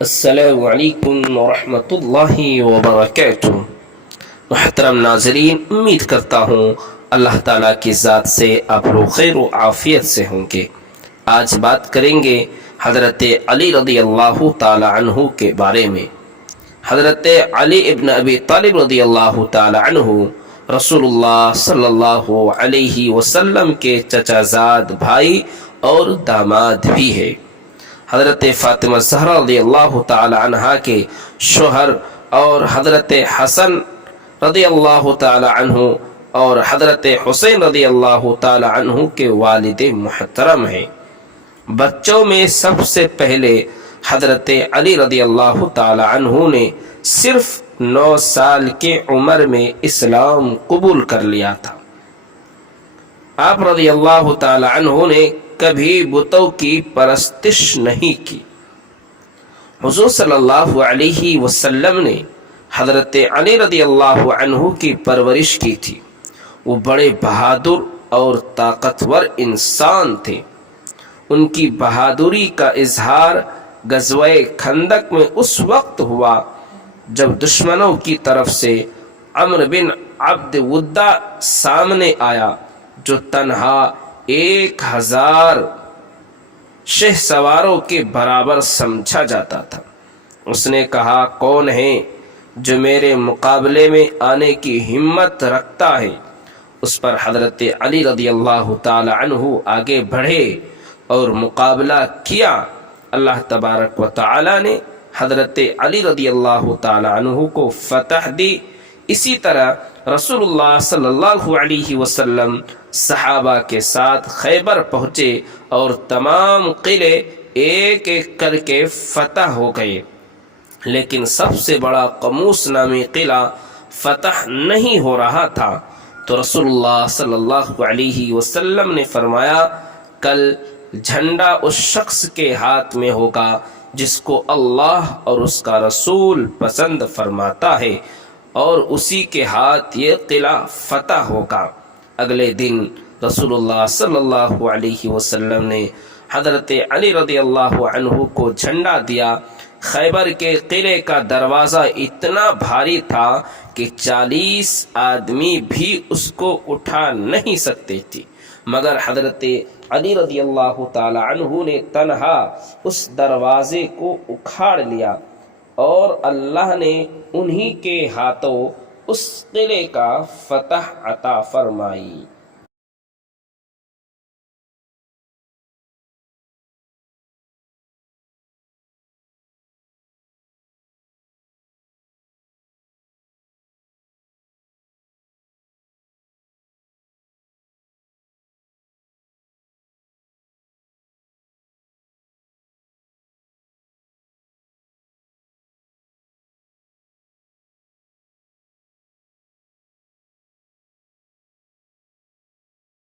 السلام علیکم ورحمۃ اللہ وبرکاتہ۔ محترم ناظرین، امید کرتا ہوں اللہ تعالیٰ کی ذات سے آپ لوگ خیر و عافیت سے ہوں گے۔ آج بات کریں گے حضرت علی رضی اللہ تعالی عنہ کے بارے میں۔ حضرت علی ابن ابی طالب رضی اللہ تعالی عنہ رسول اللہ صلی اللہ علیہ وسلم کے چچا زاد بھائی اور داماد بھی ہے۔ حضرت فاطمہ زہرا رضی اللہ تعالی عنہا کے شوہر اور حضرت حسن رضی اللہ تعالی عنہ اور حضرت حسین رضی اللہ تعالی عنہ کے والد محترم ہیں۔ بچوں میں سب سے پہلے حضرت علی رضی اللہ تعالی عنہ نے صرف 9 سال کی عمر میں اسلام قبول کر لیا تھا۔ آپ رضی اللہ تعالی عنہ نے کبھی بتوں کی پرستش نہیں کی۔ حضور صلی اللہ علیہ وسلم نے حضرت علی رضی اللہ عنہ کی پرورش کی تھی۔ وہ بڑے بہادر اور طاقتور انسان تھے۔ ان کی بہادری کا اظہار غزوہ خندق میں اس وقت ہوا جب دشمنوں کی طرف سے عمرو بن عبد ودہ سامنے آیا، جو تنہا 1000 شہ سواروں کے برابر سمجھا جاتا تھا۔ اس نے کہا، کون ہے جو میرے مقابلے میں آنے کی ہمت رکھتا ہے؟ اس پر حضرت علی رضی اللہ تعالی عنہ آگے بڑھے اور مقابلہ کیا۔ اللہ تبارک و تعالی نے حضرت علی رضی اللہ تعالی عنہ کو فتح دی۔ اسی طرح رسول اللہ صلی اللہ علیہ وسلم صحابہ کے ساتھ خیبر پہنچے اور تمام قلعے ایک ایک کر کے فتح ہو گئے، لیکن سب سے بڑا قموس نامی قلعہ فتح نہیں ہو رہا تھا۔ تو رسول اللہ صلی اللہ علیہ وسلم نے فرمایا، کل جھنڈا اس شخص کے ہاتھ میں ہوگا جس کو اللہ اور اس کا رسول پسند فرماتا ہے، اور اسی کے ہاتھ یہ قلعہ فتح ہوگا۔ اگلے دن رسول اللہ صلی اللہ علیہ وسلم نے حضرت علی رضی اللہ عنہ کو جھنڈا دیا۔ خیبر کے قلعے کا دروازہ اتنا بھاری تھا کہ 40 آدمی بھی اس کو اٹھا نہیں سکتے تھے، مگر حضرت علی رضی اللہ تعالی عنہ نے تنہا اس دروازے کو اکھاڑ لیا، اور اللہ نے انہی کے ہاتھوں اس قلعے کا فتح عطا فرمائی۔